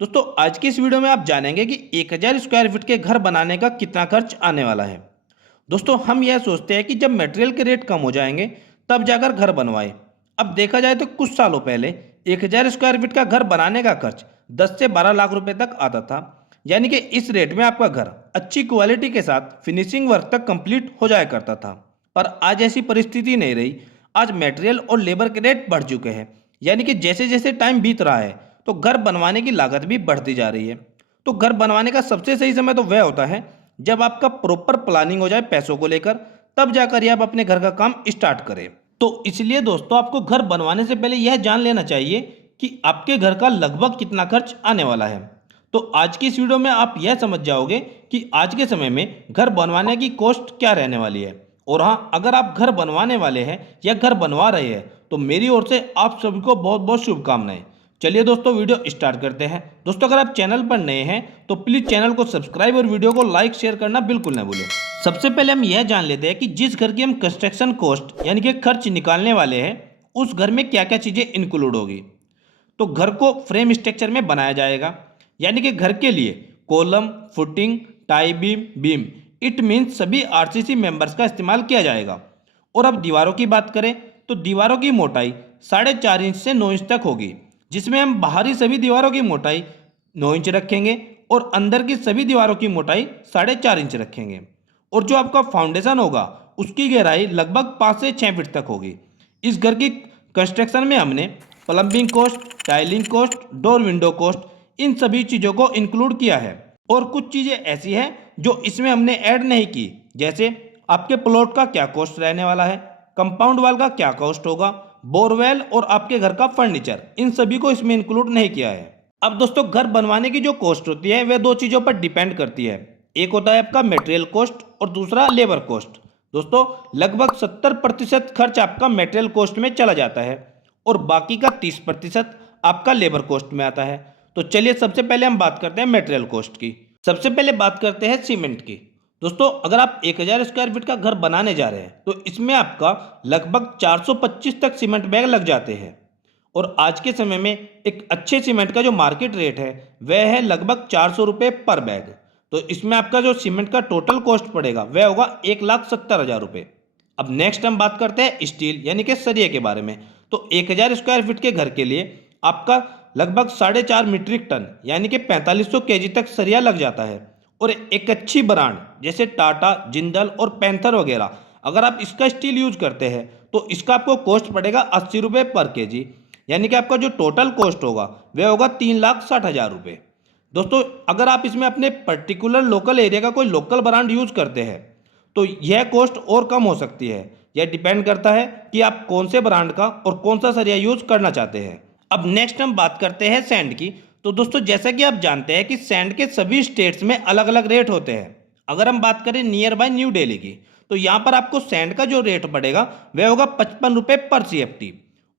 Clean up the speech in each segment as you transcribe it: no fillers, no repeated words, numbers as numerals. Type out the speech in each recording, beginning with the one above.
दोस्तों आज की इस वीडियो में आप जानेंगे कि 1000 स्क्वायर फीट के घर बनाने का कितना खर्च आने वाला है। दोस्तों हम यह सोचते हैं कि जब मटेरियल के रेट कम हो जाएंगे तब जाकर घर बनवाएं। अब देखा जाए तो कुछ सालों पहले 1000 स्क्वायर फीट का घर बनाने का खर्च 10 से 12 लाख रुपए तक आता था। यानी कि इस रेट में आपका घर अच्छी क्वालिटी के साथ फिनिशिंग वर्क तक कंप्लीट हो जाया करता था। पर आज ऐसी परिस्थिति नहीं रही। आज मटेरियल और लेबर के रेट बढ़ चुके हैं। यानी कि जैसे जैसे टाइम बीत रहा है तो घर बनवाने की लागत भी बढ़ती जा रही है। तो घर बनवाने का सबसे सही समय तो वह होता है जब आपका प्रॉपर प्लानिंग हो जाए पैसों को लेकर, तब जाकर ये आप अपने घर का काम स्टार्ट करें। तो इसलिए दोस्तों आपको घर बनवाने से पहले यह जान लेना चाहिए कि आपके घर का लगभग कितना खर्च आने वाला है। तो आज की इस वीडियो में आप यह समझ जाओगे कि आज के समय में घर बनवाने की कॉस्ट क्या रहने वाली है। और हाँ, अगर आप घर बनवाने वाले हैं या घर बनवा रहे हैं तो मेरी ओर से आप सभी को बहुत बहुत शुभकामनाएं। चलिए दोस्तों वीडियो स्टार्ट करते हैं। दोस्तों अगर आप चैनल पर नए हैं तो प्लीज़ चैनल को सब्सक्राइब और वीडियो को लाइक शेयर करना बिल्कुल न भूलें। सबसे पहले हम यह जान लेते हैं कि जिस घर की हम कंस्ट्रक्शन कॉस्ट यानी कि खर्च निकालने वाले हैं उस घर में क्या क्या चीज़ें इंक्लूड होगी। तो घर को फ्रेम स्ट्रक्चर में बनाया जाएगा, यानी कि घर के लिए column, footing, tie beam, beam it means सभी आरसीसी मेंबर्स का इस्तेमाल किया जाएगा। और अब दीवारों की बात करें तो दीवारों की मोटाई 4.5 इंच से 9 इंच तक होगी, जिसमें हम बाहरी सभी दीवारों की मोटाई 9 इंच रखेंगे और अंदर की सभी दीवारों की मोटाई 4.5 इंच रखेंगे। और जो आपका फाउंडेशन होगा उसकी गहराई लगभग 5 से 6 फीट तक होगी। इस घर की कंस्ट्रक्शन में हमने plumbing cost, tiling cost, door window cost in सभी चीज़ों को इंक्लूड किया है। और कुछ चीज़ें ऐसी हैं जो इसमें हमने ऐड नहीं की, जैसे आपके प्लॉट का क्या कॉस्ट रहने वाला है, कंपाउंड वाल का क्या कॉस्ट होगा, बोरवेल और आपके घर का फर्नीचर, इन सभी को इसमें इंक्लूड नहीं किया है। अब दोस्तों घर बनवाने की जो कॉस्ट होती है वह दो चीज़ों पर डिपेंड करती है। एक होता है आपका मटेरियल कॉस्ट और दूसरा लेबर कॉस्ट। दोस्तों लगभग 70% खर्च आपका मटेरियल कॉस्ट में चला जाता है और बाकी का 30% आपका लेबर कॉस्ट में आता है। तो चलिए सबसे पहले हम बात करते हैं मटेरियल कॉस्ट की। सबसे पहले बात करते हैं सीमेंट की। दोस्तों अगर आप 1000 स्क्वायर फीट का घर बनाने जा रहे हैं तो इसमें आपका लगभग 425 तक सीमेंट बैग लग जाते हैं। और आज के समय में एक अच्छे सीमेंट का जो मार्केट रेट है वह है लगभग 400 रुपये पर बैग। तो इसमें आपका जो सीमेंट का टोटल कॉस्ट पड़ेगा वह होगा 1,70,000 रुपये। अब नेक्स्ट हम बात करते हैं स्टील यानी कि सरिये के बारे में। तो 1000 स्क्वायर फीट के घर के लिए आपका लगभग 4.5 मीट्रिक टन यानी कि 4500 केजी तक सरिया लग जाता है। और एक अच्छी ब्रांड जैसे टाटा, जिंदल और पैंथर वगैरह अगर आप इसका स्टील यूज करते हैं तो इसका आपको कॉस्ट पड़ेगा 80 रुपये पर केजी, यानी कि आपका जो टोटल कॉस्ट होगा वह होगा 3,60,000 रुपये। दोस्तों अगर आप इसमें अपने पर्टिकुलर लोकल एरिया का कोई लोकल ब्रांड यूज करते हैं तो यह कॉस्ट और कम हो सकती है। यह डिपेंड करता है कि आप कौन से ब्रांड का और कौन सा सरिया यूज करना चाहते हैं। अब नेक्स्ट हम बात करते हैं सैंड की। तो दोस्तों जैसा कि आप जानते हैं कि सैंड के सभी स्टेट्स में अलग अलग रेट होते हैं। अगर हम बात करें नियर बाय न्यू दिल्ली की तो यहाँ पर आपको सैंड का जो रेट पड़ेगा वह होगा 55 रुपये पर CFT।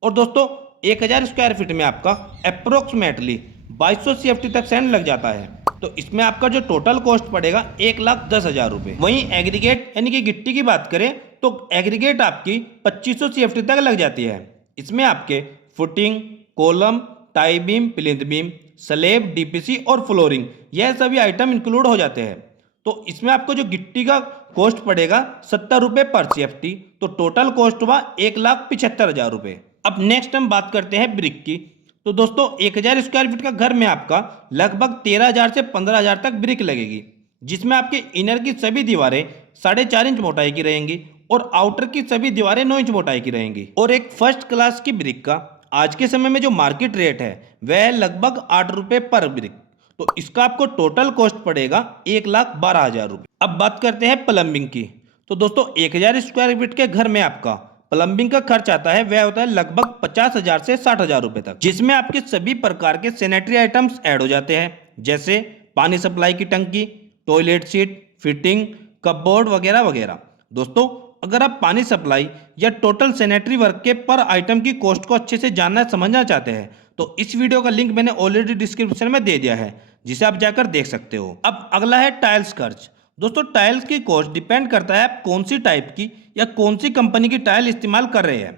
और दोस्तों 1000 स्क्वायर फीट में आपका अप्रोक्सीमेटली 2200 CFT तक सैंड लग जाता है। तो इसमें आपका जो टोटल कॉस्ट पड़ेगा 1,10,000 रुपये। वहीं एग्रीगेट यानी कि गिट्टी की बात करें तो एग्रीगेट आपकी 2500 CFT तक लग जाती है। इसमें आपके footing, column, tie beam, plinth beam, slab, DPC और फ्लोरिंग यह सभी आइटम इंक्लूड हो जाते हैं। तो इसमें आपको जो गिट्टी का कॉस्ट पड़ेगा 70 रुपये पर CFT। तो टोटल कॉस्ट हुआ 1,75,000 रुपये। अब नेक्स्ट हम बात करते हैं ब्रिक की। तो दोस्तों 1000 स्क्वायर फीट का घर में आपका लगभग 13,000 से 15,000 तक ब्रिक लगेगी, जिसमें आपके इनर की सभी दीवारें 4.5 इंच मोटाई की रहेंगी और आउटर की सभी दीवारें 9 इंच मोटाई की रहेंगी। और एक फर्स्ट क्लास की ब्रिक का आज के समय में जो मार्केट रेट है वह है लगभग 8 रुपये पर ब्रिक। तो इसका आपको टोटल कॉस्ट पड़ेगा 1,12,000 रुपये। अब बात करते हैं प्लम्बिंग की। तो दोस्तों 1000 स्क्वायर फीट के घर में आपका प्लम्बिंग का खर्च आता है वह होता है लगभग 50,000 से 60,000 रुपये तक, जिसमें आपके सभी प्रकार के सैनिटरी आइटम्स ऐड हो जाते हैं, जैसे पानी सप्लाई की टंकी, टॉयलेट सीट, फिटिंग, कपबोर्ड वगैरह वगैरह। दोस्तों अगर आप पानी सप्लाई या टोटल सैनिटरी वर्क के पर आइटम की कॉस्ट को अच्छे से जानना समझना चाहते हैं तो इस वीडियो का लिंक मैंने ऑलरेडी डिस्क्रिप्शन में दे दिया है, जिसे आप जाकर देख सकते हो। अब अगला है टाइल्स खर्च। दोस्तों टाइल्स की कॉस्ट डिपेंड करता है आप कौन सी टाइप की या कौन सी कंपनी की टाइल इस्तेमाल कर रहे हैं,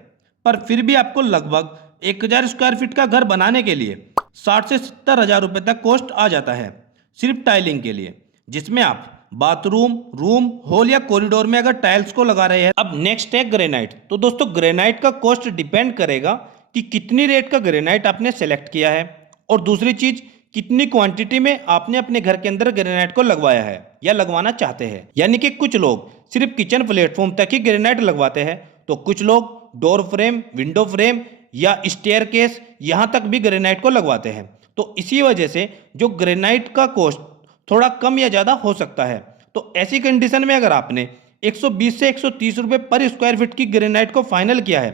पर फिर भी आपको लगभग 1000 स्क्वायर फीट का घर बनाने के लिए 60 से 70 हजार रुपये तक कॉस्ट आ जाता है सिर्फ टाइलिंग के लिए, जिसमें आप बाथरूम, रूम, हॉल या कॉरिडोर में अगर टाइल्स को लगा रहे हैं। अब नेक्स्ट है ग्रेनाइट। तो दोस्तों ग्रेनाइट का कॉस्ट डिपेंड करेगा कि कितनी रेट का ग्रेनाइट आपने सेलेक्ट किया है, और दूसरी चीज कितनी क्वांटिटी में आपने अपने घर के अंदर ग्रेनाइट को लगवाया है या लगवाना चाहते हैं। यानी कि कुछ लोग सिर्फ किचन प्लेटफॉर्म तक ही ग्रेनाइट लगवाते हैं, तो कुछ लोग डोर फ्रेम, विंडो फ्रेम या स्टेयरकेस यहां तक भी ग्रेनाइट को लगवाते हैं। तो इसी वजह से जो ग्रेनाइट का कॉस्ट थोड़ा कम या ज़्यादा हो सकता है। तो ऐसी कंडीशन में अगर आपने 120 से 130 रुपये पर स्क्वायर फीट की ग्रेनाइट को फाइनल किया है,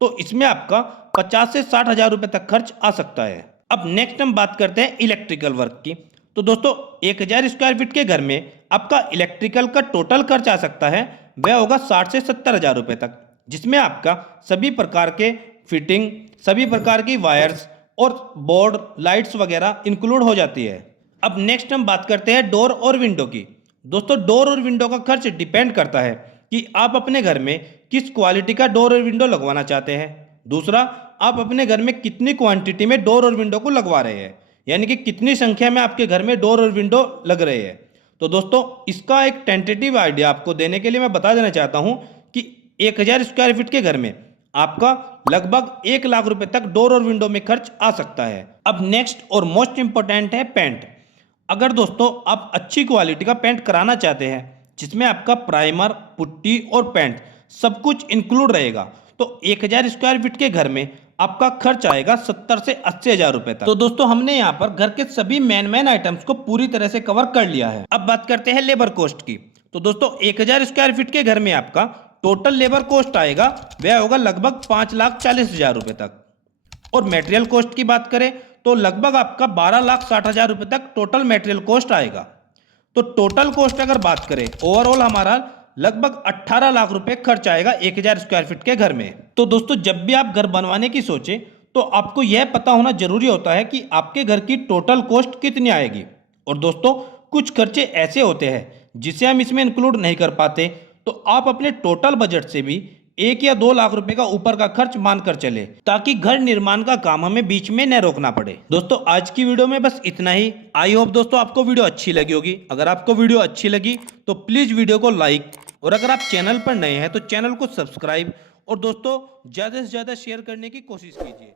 तो इसमें आपका 50 से 60 हजार रुपये तक खर्च आ सकता है। अब नेक्स्ट हम बात करते हैं इलेक्ट्रिकल वर्क की। तो दोस्तों 1000 स्क्वायर फीट के घर में आपका इलेक्ट्रिकल का टोटल खर्च आ सकता है, वह होगा 60 से 70 हजार रुपये तक, जिसमें आपका सभी प्रकार के फिटिंग, सभी प्रकार की वायर्स और बोर्ड, लाइट्स वगैरह इंक्लूड हो जाती है। अब नेक्स्ट हम बात करते हैं डोर और विंडो की। दोस्तों डोर और विंडो का खर्च डिपेंड करता है कि आप अपने घर में किस क्वालिटी का डोर और विंडो लगवाना चाहते हैं। दूसरा, आप अपने घर में कितनी क्वांटिटी में डोर और विंडो को लगवा रहे हैं, यानी कि कितनी संख्या में आपके घर में डोर और विंडो लग रहे हैं। तो दोस्तों इसका एक टेंटेटिव आइडिया आपको देने के लिए मैं बता देना चाहता हूं कि 1000 स्क्वायर फीट के घर में आपका लगभग 1 लाख रुपए तक डोर और विंडो में खर्च आ सकता है। अब नेक्स्ट और मोस्ट इंपॉर्टेंट है पेंट। अगर दोस्तों आप अच्छी क्वालिटी का पेंट कराना चाहते हैं, जिसमें आपका प्राइमर, पुट्टी और पेंट सब कुछ इंक्लूड रहेगा, तो 1000 स्क्वायर फीट के घर में आपका खर्च आएगा 70 से 80 हजार रुपए तक। तो दोस्तों हमने यहाँ पर घर के सभी मेन आइटम्स को पूरी तरह से कवर कर लिया है। अब बात करते हैं लेबर कॉस्ट की। तो दोस्तों 1000 स्क्वायर फीट के घर में आपका टोटल लेबर कॉस्ट आएगा, वह होगा लगभग 5,40,000 रुपए तक। और मटेरियल कॉस्ट की बात करें तो लगभग आपका 12,60,000 रुपए तक टोटल मटेरियल कॉस्ट आएगा। तो टोटल कॉस्ट अगर बात करें ओवरऑल हमारा लगभग 18 लाख रुपए खर्च आएगा 1000 स्क्वायर फीट के घर में। तो दोस्तों जब भी आप घर बनवाने की सोचे तो आपको यह पता होना जरूरी होता है कि आपके घर की टोटल कॉस्ट कितनी आएगी। और दोस्तों कुछ खर्चे ऐसे होते हैं जिसे हम इसमें इंक्लूड नहीं कर पाते, तो आप अपने टोटल बजट से भी 1 या 2 लाख रुपए का ऊपर का खर्च मानकर चले, ताकि घर निर्माण का काम हमें बीच में न रोकना पड़े। दोस्तों आज की वीडियो में बस इतना ही। आई होप दोस्तों आपको वीडियो अच्छी लगी होगी। अगर आपको वीडियो अच्छी लगी तो प्लीज वीडियो को लाइक, और अगर आप चैनल पर नए हैं तो चैनल को सब्सक्राइब, और दोस्तों ज्यादा से ज्यादा शेयर करने की कोशिश कीजिए।